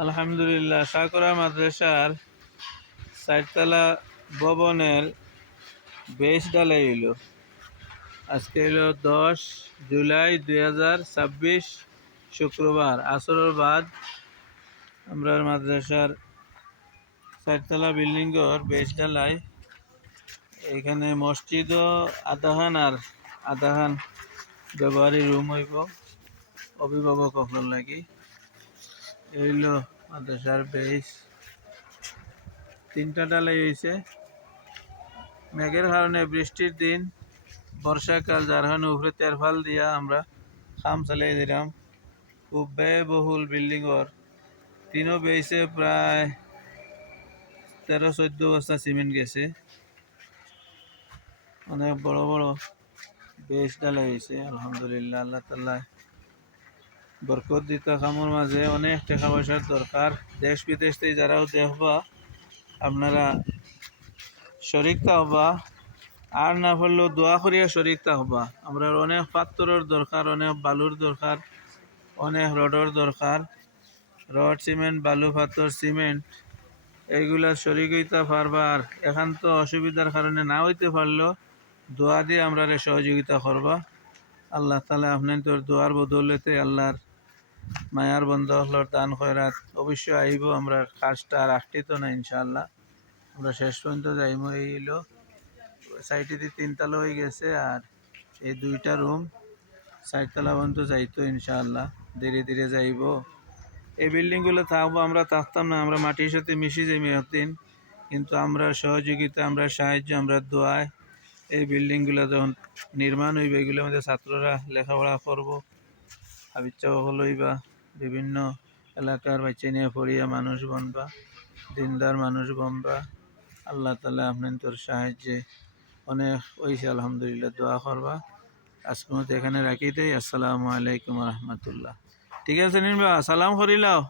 আলহামদুলিল্লাহ, সাকরা মাদ্রাসার চারতলা ভবনের বেশ ঢালাই হইল। আজকে হইল 10 জুলাই 2026 শুক্রবার আসরের বাদ আমরা মাদ্রাসার চারতলা বিল্ডিংয়ের বেশ ঢালাই। এখানে মসজিদও আধাহান আর আধাহান ব্যবহারী রুম হইব অভিভাবক সকল লাগি। এইল মাদ্রাসার বেশ তিনটা ঢালাই হয়েছে। মেঘের কারণে বৃষ্টির দিন বর্ষাকাল, যার কারণে উপরে তেরফাল দিয়া আমরা কাম চালিয়ে দিলাম। খুব ব্যয়বহুল বিল্ডিং ওর তিনও বেয়েছে প্রায় 13-14 বস্তা সিমেন্ট গেছে। অনেক বড় বড় বেশ ঢালাই হয়েছে। আলহামদুলিল্লাহ, আল্লাহ তাআলা বরকত দিতা। কামর মাঝে অনেক টাকা পয়সার দরকার। দেশ বিদেশ থেকে যারাও দেখবা আপনারা শরিক হবা, আর না হলেও দোয়া করিয়া শরিক হবা। আমরা অনেক পাত্তরের দরকার, অনেক বালুর দরকার, অনেক রডর দরকার। রড সিমেন্ট, বালু, পাথর, সিমেন্ট এইগুলা শরিক হইতে পারবা। আর একান্ত অসুবিধার কারণে না হইতে পারলেও দোয়া দিয়ে আমরা সহযোগিতা করবা। আল্লাহ তাআলা আপনার তোর দোয়ার বদৌলতে আল্লাহর মায়ার বন্ধ হলোর দান খয়রাত অবশ্যই আইব। আমরা কাজটা আর আটটিত না, ইনশাআল্লাহ আমরা শেষ পর্যন্ত যাইব। এইল সাইডে 3 তলা হয়ে গেছে, আর এই 2টা রুম 4 তলা পর্যন্ত যাইতো ইনশাআল্লাহ। ধীরে ধীরে যাইব। এই বিল্ডিংগুলো থাকবো, আমরা থাকতাম না, আমরা মাটির সাথে মিশে যাই একদিন। কিন্তু আমরা সহযোগিতা, আমরা সাহায্য, আমরা দোয়ায় এই বিল্ডিংগুলো যখন নির্মাণ হইবে, এগুলোর মধ্যে ছাত্ররা লেখাপড়া করব, হাবিচ্ছা হল হইবা, বিভিন্ন এলাকার বাচ্চা নিয়ে পড়িয়া মানুষ বনবা, দিনদার মানুষ বনবা। আল্লাহ তাআলা আপনার তোর সাহায্যে অনেক হয়েছে। আলহামদুলিল্লাহ, দোয়া করবা। আজকের মতো এখানে রাখি দেই। আসসালামু আলাইকুম রহমতুল্লাহ। ঠিক আছে নিনবা, সালাম করিলাও।